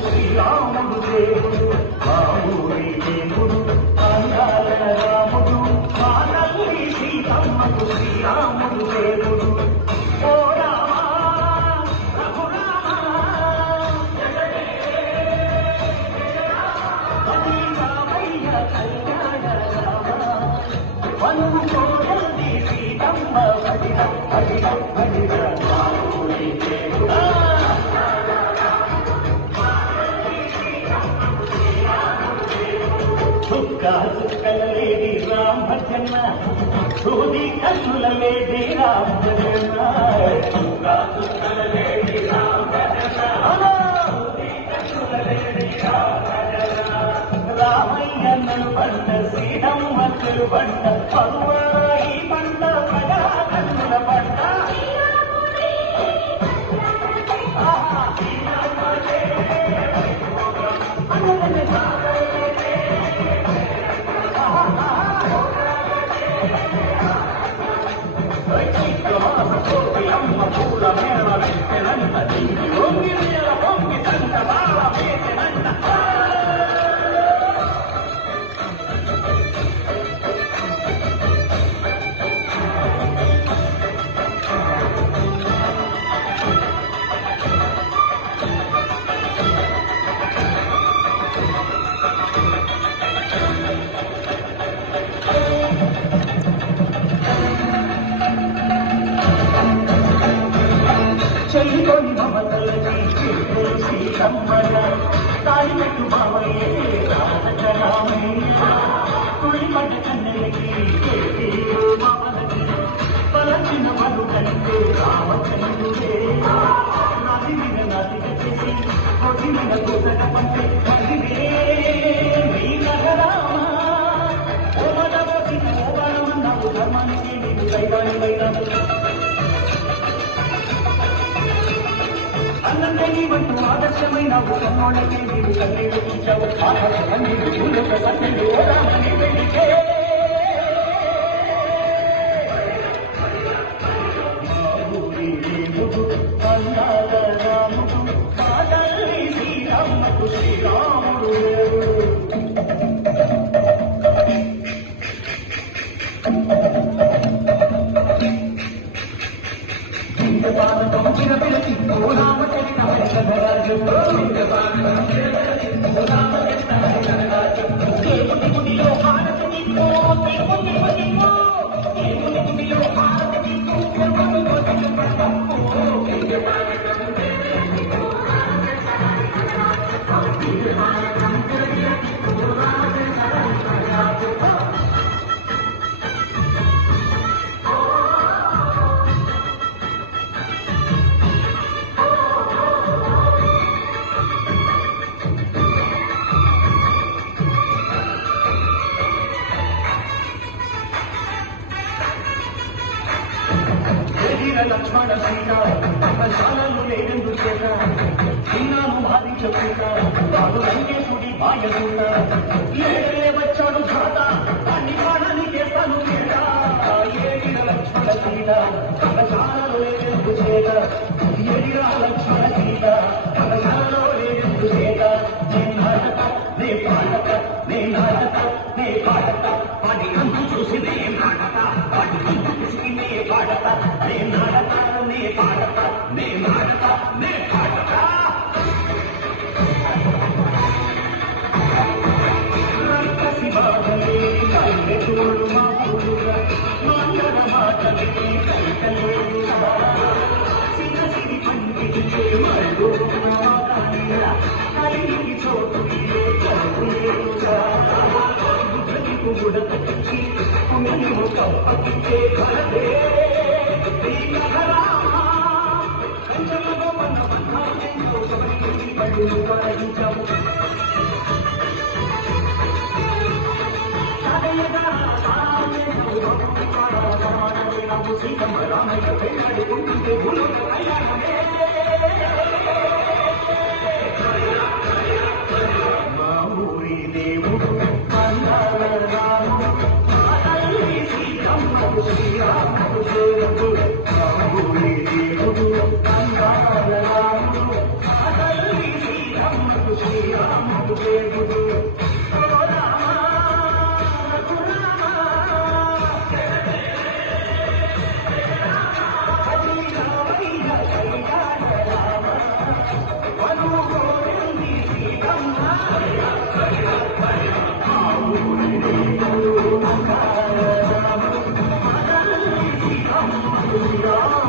శ్రీరాముడు దేవుడు మా ఊరి దేవుడు అందాల రాముడు మా తల్లి సీతమ్మకు శ్రీరాముడు దేవుడు ఓ రామ రఘురామ రామయ్య కళ్యాణ రామ వనువు కోరది సీతమ్మ పడిన పడిన పడిన మా ఊరి దేవుడు చుక్కల లేడి రామజన్న సూది కన్నుల లేడి రామజన్న చుక్కల లేడి రామజన్న రామయ్యను పంట శ్రీరమ్మలు పంట పరువాయి పంట పడా కన్నుల పంట చెల్లికొని మమతలకి సీతమ్మన తాయినట్టు మావయ్యే రామయ్య తుళిపడ్డ కన్నెలకి మామలకి పలచిన మను కంటే రామచంద్రుడే నాది మీద నాది చేసి కొద్ది మీద కూతట పంటే మహిమే రామ ఓ మదవతి ఓవరమన్నావు ధర్మానికి నీకు దైవాన్ని వైరాము అన్నంతని వంటి ఆదర్శమైన కన్నోళ్ళకి నీవు కన్నీళ్ళు చూచావు నీవు పూలకు సన్నీళ్ళు రామని వెళితే అందాల రాముడు మా తల్లి శ్రీరాముడు శ్రీరాముడు లక్ష్మణ సీత శాలలు లేనందు చేత చిన్నాను భారీ చెప్పుట వాడు రంగేశుడి బాయసూట ఏడే వచ్చాడు ఘాత అన్ని పాడని చేస్తాను ఏడిన లక్ష్మణ సీత శాలలో లేనందు చేత ఏడిన లక్ష్మణ సీత శాలలో లేనందు చేత నే పాడత నే నాటక నే పాడత వాడి అంతు చూసి నే నాటక వాడి అంతు చూసి నే పాడత నే నాటక నే పాడత నే నాటక నే పాడత రక్కసి బాధలే కైతోడు మాపులుగా మంగళ మాటలే కైతలేడుగా సిరి పండితే మరో కలిగి చోటు గుడకి కుమిలి కప్పటికే కలదే కంచలో మన పడులు కాయించాము సీతమ్మ రామయ్య పెళ్ళడి ఉంటుంటే భూలో కళ్యాణమే మా ఊరి దేవుడు అందాల రాముడు మా తల్లి సీతమ్మకు శ్రీరాముడు దేవుడు మా ఊరి దేవుడు అందాల రాముడు మా తల్లి సీతమ్మకు శ్రీరామ